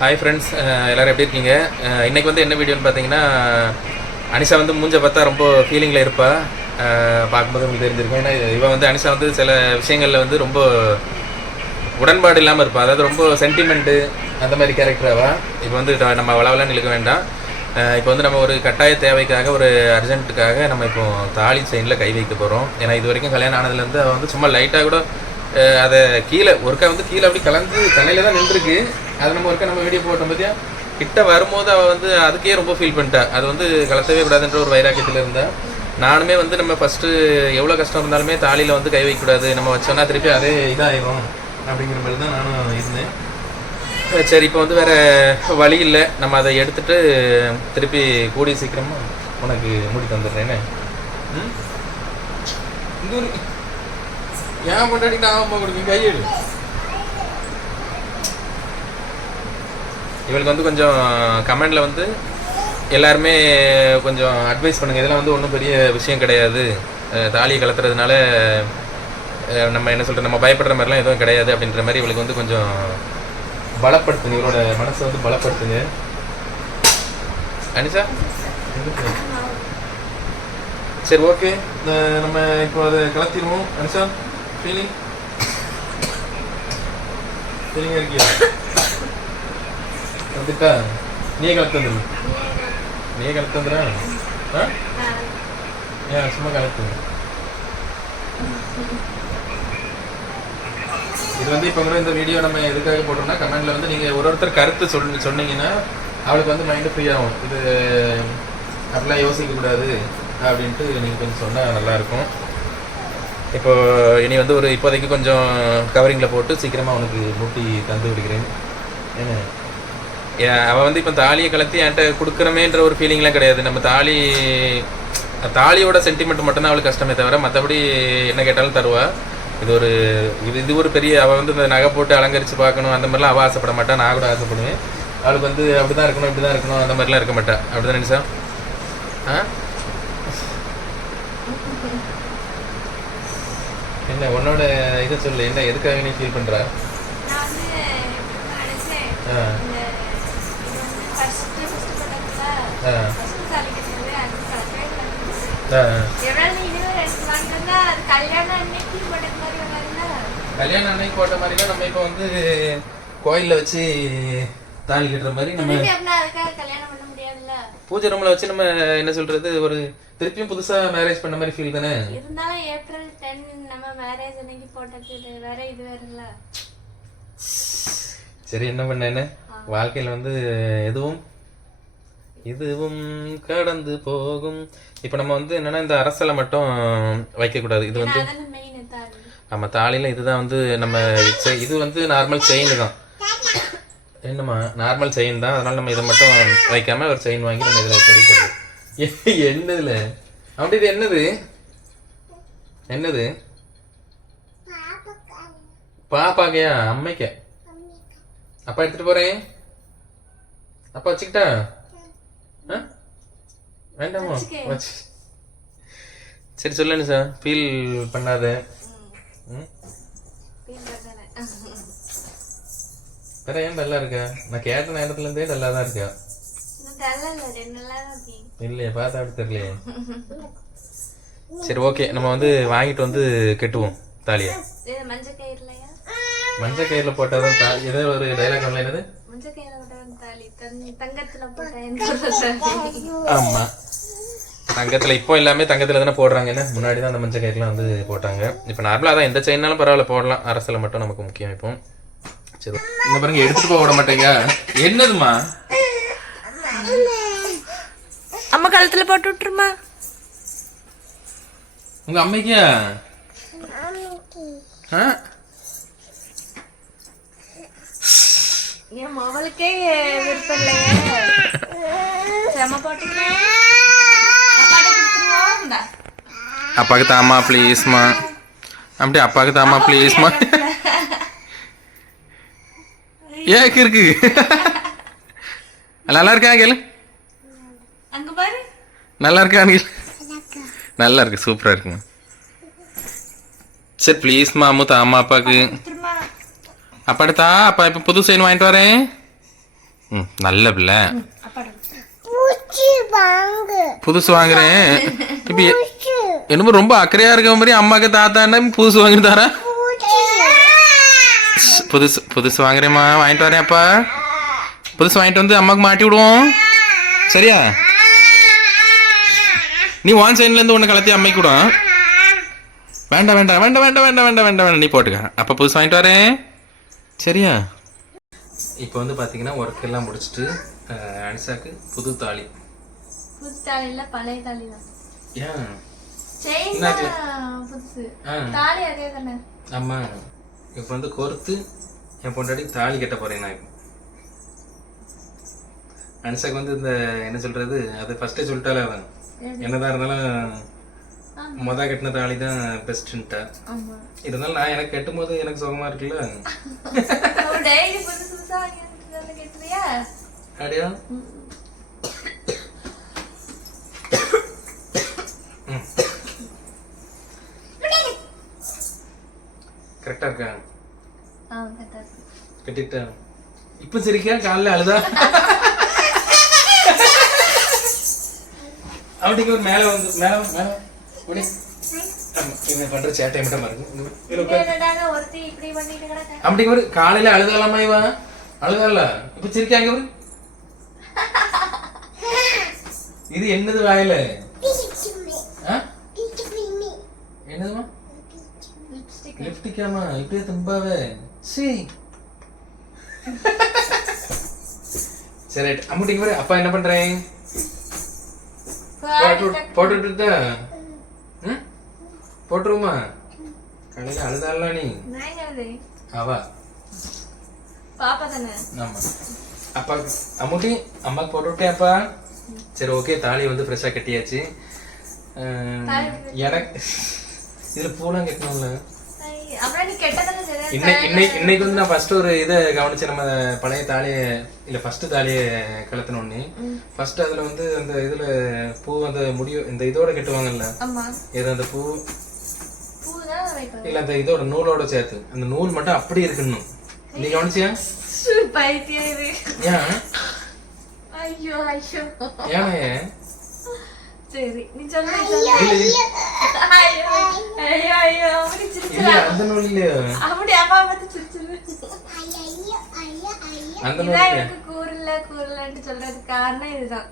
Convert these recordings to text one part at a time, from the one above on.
Hi friends எல்லோரும் எப்படி இருக்கீங்க? இன்றைக்கி வந்து என்ன வீடியோன்னு பார்த்தீங்கன்னா அனிஷா வந்து மூஞ்ச பார்த்தா ரொம்ப ஃபீலிங்கில் இருப்பா. பார்க்கும்போது உங்களுக்கு தெரிஞ்சிருக்கும். ஏன்னா இவன் வந்து அனிஷா வந்து சில விஷயங்களில் வந்து ரொம்ப உடன்பாடு இல்லாமல் இருப்பா. அதாவது ரொம்ப சென்டிமெண்ட்டு அந்த மாதிரி கேரக்டராவா இப்போ வந்து நம்ம வளவலான்னு இழுக்க வேண்டாம். இப்போ வந்து நம்ம ஒரு கட்டாய தேவைக்காக ஒரு அர்ஜென்ட்டுக்காக நம்ம இப்போ தாலி செயினில் கை வைக்க போகிறோம் ஏன்னா இது வரைக்கும் கல்யாணம் ஆனதுலேருந்து அவன் வந்து சும்மா லைட்டாக கூட அதை கீழே ஒருக்கா வந்து கீழே அப்படி கலந்து சென்னையில் தான் நின்றுருக்கு. அது நம்ம ஒருக்க நம்ம வீடியோ போட்டோம் பார்த்தியா கிட்ட வரும்போது அவள் வந்து அதுக்கே ரொம்ப ஃபீல் பண்ணிட்டா. அது வந்து கலத்தவே கூடாதுன்ற ஒரு வைராக்கியத்தில் இருந்தா. நானுமே வந்து நம்ம ஃபஸ்ட்டு எவ்வளோ கஷ்டம் இருந்தாலுமே தாலியில் வந்து கை வைக்கக்கூடாது நம்ம வச்சோம்னா திருப்பி அதே இதாகிடும் அப்படிங்கிற மாதிரி தான் நானும் இருந்தேன். சரி இப்போ வந்து வேறு வழி இல்லை. நம்ம அதை எடுத்துட்டு திருப்பி கூடிய சீக்கிரமாக உனக்கு மூடி தந்துடுறேன்னு ம்? ஏன் கொண்டாடி நான் அம்மா கையெழு இவளுக்கு வந்து கொஞ்சம் கமெண்டில் வந்து எல்லாருமே கொஞ்சம் அட்வைஸ் பண்ணுங்கள் இதெல்லாம் வந்து ஒன்றும் பெரிய விஷயம் கிடையாது. தாலியை கலத்துறதுனால நம்ம என்ன சொல்கிறது நம்ம பயப்படுற மாதிரிலாம் எதுவும் கிடையாது அப்படின்ற மாதிரி இவளுக்கு வந்து கொஞ்சம் பலப்படுத்துங்க. இவரோட மனசை வந்து பலப்படுத்துங்க. அனிஷா? சரி ஓகே நம்ம இப்போ அதை கலத்திடுவோம். அனிஷா ஃபீலிங் ஃபீலிங்காக இருக்கியா? வந்துட்டா நீயே கலத்து ನೀ நீயே கலத்து வந்துடா ஆ? ஏன் சும்மா இது வந்து இப்போ கூட இந்த வீடியோ நம்ம எதுக்காக போட்டோம்னா கமெண்ட்ல வந்து நீங்க ஒரு ஒருத்தர் கருத்து சொல் சொன்னீங்கன்னா அவளுக்கு வந்து மைண்டு ஃப்ரீ ஆகும். இது அப்படிலாம் யோசிக்க கூடாது அப்படின்ட்டு நீங்க கொஞ்சம் சொன்னா நல்லா இருக்கும். இப்போ இனி வந்து ஒரு இப்போதைக்கு கொஞ்சம் கவரிங்ல போட்டு சீக்கிரமா உனக்கு மூட்டி தந்து விடுகிறேன். என்ன? ஏன் அவ வந்து இப்போ தாலியை கலத்தி என்கிட்ட கொடுக்குறமேன்ற ஒரு ஃபீலிங்லாம் கிடையாது. நம்ம தாலி தாலியோட சென்டிமெண்ட் மட்டும்தான் அவளுக்கு கஷ்டமே தவிர மற்றபடி என்ன கேட்டாலும் தருவா. இது ஒரு இது இது ஒரு பெரிய அவள் வந்து இந்த நகை போட்டு அலங்கரித்து பார்க்கணும் அந்த மாதிரிலாம் அவள் ஆசைப்பட மாட்டா. நான் கூட ஆசைப்படுவேன். அவளுக்கு வந்து அப்படி தான் இருக்கணும் இப்படி தான் இருக்கணும் அந்த மாதிரிலாம் இருக்க மாட்டா. அப்படி தான் நினைச்சா ஆ? என்ன உன்னோட இதை சொல்லு. என்ன எதுக்காக நீ ஃபீல் பண்ணுற ஆ. கல்யாணம் அன்னைக்கு போட்ட மாதிரி தான் நம்ம இப்போ வந்து கோயிலில் வச்சு தாலி கட்டுற மாதிரி நம்ம பூஜை ரூமில் வச்சு நம்ம என்ன சொல்றது ஒரு திருப்பியும் புதுசாக மேரேஜ் பண்ண மாதிரி ஃபீல் தானே? இருந்தாலும் ஏப்ரல் டென் நம்ம மேரேஜ் அன்னைக்கு போட்டது இது வேற இது வேறல சரி என்ன பண்ணேன்னு வாழ்க்கையில் வந்து எதுவும் இதுவும் கடந்து போகும். இப்போ நம்ம வந்து என்னன்னா இந்த அரசலை மட்டும் வைக்கக்கூடாது. இது வந்து நம்ம தாலியில் இதுதான் வந்து நம்ம இது வந்து நார்மல் செயின் தான். என்னம்மா? நார்மல் செயின் தான். அதனால நம்ம இதை மட்டும் வைக்காம ஒரு செயின் வாங்கி நம்ம இதில் போடுவோம். என்னதுல? அப்படி இது என்னது? என்னது? பாப்பாக்கையா? அம்மைக்க. அப்பா எடுத்துட்டு போறேன். அப்பா வச்சுக்கிட்டா? வேண்டாமா சரி சொல்லுங்க சார் ஃபீல் பண்ணாத. வேற ஏன் டல்லா இருக்க? நான் கேட்ட நேரத்துல இருந்தே டல்லா தான் இருக்கா? தான் இல்லையே பார்த்தா அப்படி தெரியலையே. சரி ஓகே. நம்ம வந்து வாங்கிட்டு வந்து கட்டுவோம் தாலியை. மஞ்சள் கயிறுல போட்டாதான் தா ஏதோ ஒரு டைலாக் என்னது மஞ்சள் கயிறுல போட்ட தாலி தங்- தங்கத்துல ஆமா. தங்கத்துல இப்போ எல்லாமே தங்கத்துல தானே போடுறாங்க என்ன? முன்னாடி தான் அந்த மஞ்சள் கயிறுலாம் வந்து போட்டாங்க. இப்போ நார்மலா தான் எந்த செயின்னாலும் பரவாயில்ல போடலாம். அரசில் மட்டும் நமக்கு முக்கியம் இப்போ. சரி இந்த பாருங்க எடுத்துட்டு போக விட மாட்டேங்க. என்னதுமா அம்மா கழுத்துல போட்டு விட்டுருமா? உங்க அம்மைக்கியா ஆ? என் விருப்பம் இல்லையே செம இந்தா. அப்பாக்கு தாமா ப்ளீஸ்மா அப்படி அப்பாக்கு தாமா ப்ளீஸ்மா ஏக்கு இருக்கு? நல்லா இருக்கா கேளு நல்லா இருக்கா நல்லா இருக்கு சூப்பரா இருக்குங்க. சரி ப்ளீஸ்மா அம்மு தாமா அப்பாக்கு. திரும்ப அப்பாடி தா அப்பா இப்போ புது செயின் வாங்கிட்டு வரேன் ம் நல்ல பிள்ளை புதுசு வாங்குறேன் இப்போ என்னமோ ரொம்ப அக்கறையா இருக்க மாதிரி அம்மாக்கு தாத்தா என்ன புதுசு வாங்கி தரா புதுசு புதுசு வாங்குறேம்மா வாங்கிட்டு வரேன் அப்பா புதுசு வாங்கிட்டு வந்து அம்மாக்கு மாட்டி விடுவோம் சரியா நீ வான் சைன்லேருந்து ஒன்று கலத்தி அம்மைக்கு விடும் வேண்டாம் வேண்டாம் வேண்டாம் வேண்டாம் வேண்டாம் வேண்டாம் வேண்டாம் வேண்டாம் நீ போட்டுக்க அப்போ புதுசு வாங்கிட்டு வரேன் சரியா? இப்போ வந்து பார்த்தீங்கன்னா ஒர்க் எல்லாம் முடிச்சுட்டு அஹ், அனிஷாக்கு புது தாலி. புது தாலி இல்ல பழைய தாலி தான். ஏன்? செயின் புதுசு. தாலி அதே தானே? ஆமா. இப்போ வந்து கோர்த்து என் பொண்டாட்டி தாலி கட்ட போறேன் நான் இப்போ. அனிஷாக்கு வந்து இந்த என்ன சொல்றது அது ஃபர்ஸ்டே சொல்லிட்டாலே அவன். என்னதான் இருந்தாலும் மொத கட்டின தாலி தான் பெஸ்ட்ன்ட்டா இருந்தாலும் நான் எனக்கு கட்டும் போது எனக்கு சுகமா இருக்குல்ல? டெய்லி புதுசா கேட்டுறியா? அப்படியா கரெக்டா இருக்கா? கட்டிட்டேன் இப்ப சரிக்கா காலைல அழுதா? அப்படிங்க ஒரு மேல வந்து மேல மேல. இவன் பண்ற சேட்டை மட்டும் பாருங்க. ஒரு காலையில அழுதலாமா இவன்? அழுதல இப்ப சிரிக்காங்க ஒரு இது என்னது வாயில? என்னதுமா லிப்ஸ்டிக் லிப்டிக்காமா இப்படியே தும்பாவே. சி. சரி ரைட். அம்முட்டிங்க பாரு அப்பா என்ன பண்றேன்? போட்டு போட்டுட்டு ம்? போட்டுருமா கடையில் அழுதால நீ? அவா. பாப்பா தானே? ஆமா. அப்பா அம்முட்டி அம்மாக்கு போட்டு விட்டேன் அப்பா சரி ஓகே தாலி வந்து ஃப்ரெஷ்ஷாக கட்டியாச்சு. எனக்கு இதுல பூலாம் கட்டணும்ல. அப்புறம் நீ கெட்டதானே செய்ற? இன்னைக்கு வந்து நான் ஃபர்ஸ்ட் ஒரு இதை கவனிச்சேன் நம்ம பழைய தாலியை இல்ல ஃபர்ஸ்ட் தாலியை கலத்தினோடனே ஃபர்ஸ்ட் அதுல வந்து அந்த இதுல பூ அந்த முடிவு இந்த இதோட கட்டுவாங்கல்ல? ஏதோ அந்த பூ? இல்ல அந்த இதோட நூலோட சேர்த்து. அந்த நூல் மட்டும் அப்படி இருக்கணும். நீ கவனிச்சியா? ஏன்? ஐயோ ஐயோ. ஏன்? சரி நீ சொல்லு. ஐயோ ஐயோ. இல்ல அந்த நூல் இல்லையா அப்படி அம்மா பார்த்து சிரிச்சிரு. அந்த நூல் எனக்கு கூறல கூறலன்ட்டு சொல்றதுக்கு காரணம் இதுதான்.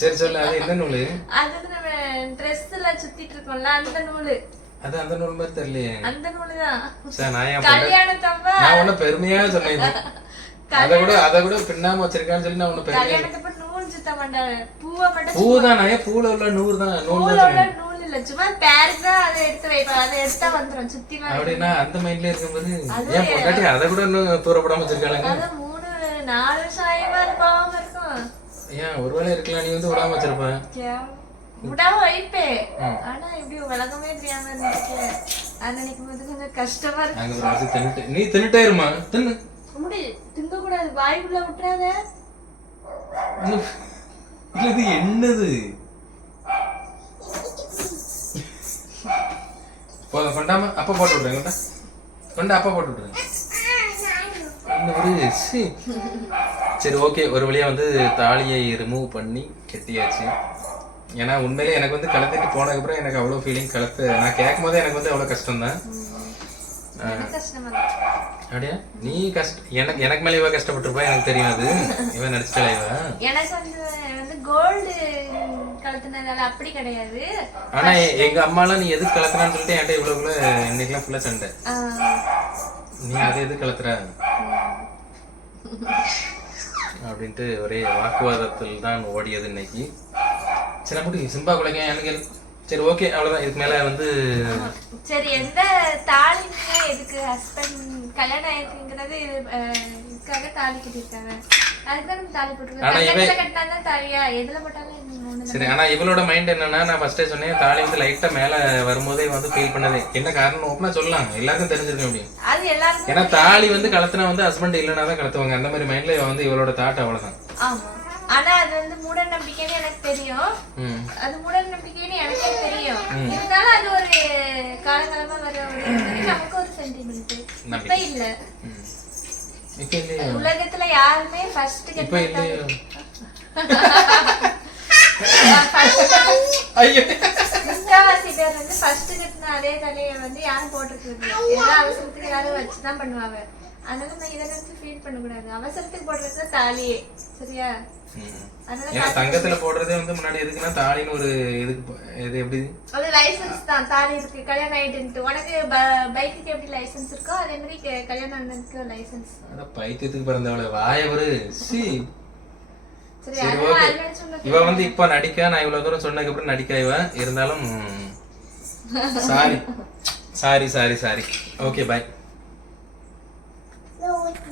சரி சொல்லு அது எந்த நூல்? அது வந்து நம்ம ட்ரெஸ்ல சுத்திட்டு இருக்கோம்ல அந்த நூலு. அது அந்த நூல் மாதிரி தெரியலையே. அந்த நூலு தான் சார் நான் ஏன் பண்றேன் கல்யாணத்தப்ப. நான் உன்ன பெருமையா சொன்னேன். அதை விட அதை விட பின்னாம வச்சிருக்கான்னு சொல்லி நான் உன்ன பெருமையா கல்யாணத்தப்ப நூல் சுத்த மாட்டாங்க பூவை மட்டும் பூ தான் நான் பூல உள்ள நூறு தான் நூல் தான் இல்ல சும்மா பேருக்கு அதை எடுத்து வைப்பாங்க அதை எடுத்தா வந்துரும் சுத்தி அப்படின்னா அந்த மைண்ட்ல இருக்கும்போது ஏன் பொண்டாட்டி அதை கூட இன்னும் தூரப்படாம வச்சிருக்காளுங்க அதான் மூணு நாலு வருஷம் ஆயிமா இருப்பாம இருக்கும். ஏன் ஒருவேளை இருக்கலாம் நீ வந்து விடாம வச்சிருப்ப. கேவ். விடாம வைப்பேன் ஆனா இப்படி விளக்கமே தெரியாம இருந்துச்சு. அது நினைக்கும் போது கொஞ்சம் கஷ்டமா இருக்கு. நீ தின்னுட்டே இருமா தின்னு. முடி திங்க கூடாது வாய்க்குள்ள விட்டுறாத. இல்ல இது என்னது? போதும் கொண்டாம அப்பா போட்டு விட்றேன் கொண்டா. கொண்டா அப்பா போட்டு விட்றேன் ஒரு சீ. சரி ஓகே ஒரு வழியா வந்து தாலியை ரிமூவ் பண்ணி கட்டியாச்சு. ஏன்னா உண்மையிலே எனக்கு வந்து கலந்துட்டு போனதுக்கப்புறம் எனக்கு அவ்வளோ ஃபீலிங் கலத்து நான் கேட்கும் போதே எனக்கு வந்து அவ்வளோ கஷ்டம் தான் அப்படியா? நீ கஷ்ட எனக்கு எனக்கு மேலே இவ கஷ்டப்பட்டிருப்பா எனக்கு தெரியும் அது இவன் நடிச்சிட்டா இவ எனக்கு வந்து வந்து கோல்டு கலத்துனதால அப்படி கிடையாது. ஆனா எங்க அம்மாலாம் நீ எதுக்கு கலத்துறான்னு சொல்லிட்டு என்கிட்ட இவ்வளவுக்குள்ள இன்னைக்கெல்லாம் ஃபுல்லா சண்டை. நீ அதை எதுக்கு கலத்துற? அப்படின்ட்டு ஒரே வாக்குவாதத்தில் தான் ஓடியது இன்னைக்கு. சரி அப்படி சிம்பா குலைங்க எனக்கு சரி ஓகே அவ்வளவுதான். இதுக்கு மேல வந்து சரி எந்த தாலிங்க எதுக்கு ஹஸ்பண்ட் கல்யாணம் ஆயிருக்குங்கிறது இதுக்காக தாலி கட்டியிருக்காங்க. அதுக்கு தாலி கல்யாணத்துல கட்டினா தான் தாலியா? எதுல போட்டாலும் சரி ஆனா இவளோட மைண்ட் என்னன்னா நான் ஃபர்ஸ்டே சொன்னேன் தாலி வந்து லைட்டா மேல வரும்போதே வந்து ஃபீல் பண்ணதே. என்ன காரணம்? ஓப்பனா சொல்லலாம். எல்லாருக்கும் தெரிஞ்சிருக்க முடியும். அது எல்லாருக்கும் ஏன்னா தாலி வந்து கலத்துனா வந்து ஹஸ்பண்ட் இல்லைன்னா தான் கலத்துவாங்க அந்த மாதிரி மைண்ட்ல வந்து இவளோட தாட் அவ்வளவுதான். ஆமா. ஆனா அது வந்து மூட நம்பிக்கைன்னு எனக்கு தெரியும். அது மூட நம்பிக்கைன்னு எனக்கே தெரியும். இருந்தாலும் அது ஒரு காலகாலமா வர ஒரு. நமக்கு ஒரு சென்டிமெண்ட் இப்ப இல்ல. உலகத்துல யாருமே ஃபர்ஸ்ட் ஐயோ. முக்காவாசி பேர் வந்து ஃபர்ஸ்ட் கட்டின அதே தலையை வந்து யாரும் போட்டுருக்குது ஏன்னா அவசரத்துக்கு யாரும் வச்சுதான் பண்ணுவாங்க. அதனால நான் இதை நினைச்சு ஃபீல் பண்ணக்கூடாது. அவசரத்துக்கு போடுறது தாலியே. சரியா? ஏன்னா தங்கத்துல போடுறதே வந்து முன்னாடி எதுக்குன்னா தாலின்னு ஒரு இதுக்கு போ- இது எப்படி? அது லைசென்ஸ் தான். தாலி இருக்கு. கல்யாணம் ஆயிட்டு உனக்கு பைக்குக்கு எப்படி லைசென்ஸ் இருக்கோ அதே மாதிரி கல்யாணம் ஆனதுக்கு லைசென்ஸ் அட பைத்தியத்துக்கு பிறந்தவள வாய ஒரு சி. இவ வந்து இப்ப நடிக்க? நான் இவ்வளவு தூரம் சொன்னதுக்கு அப்புறம் நடிக்க இவ? இருந்தாலும் sorry sorry sorry sorry okay bye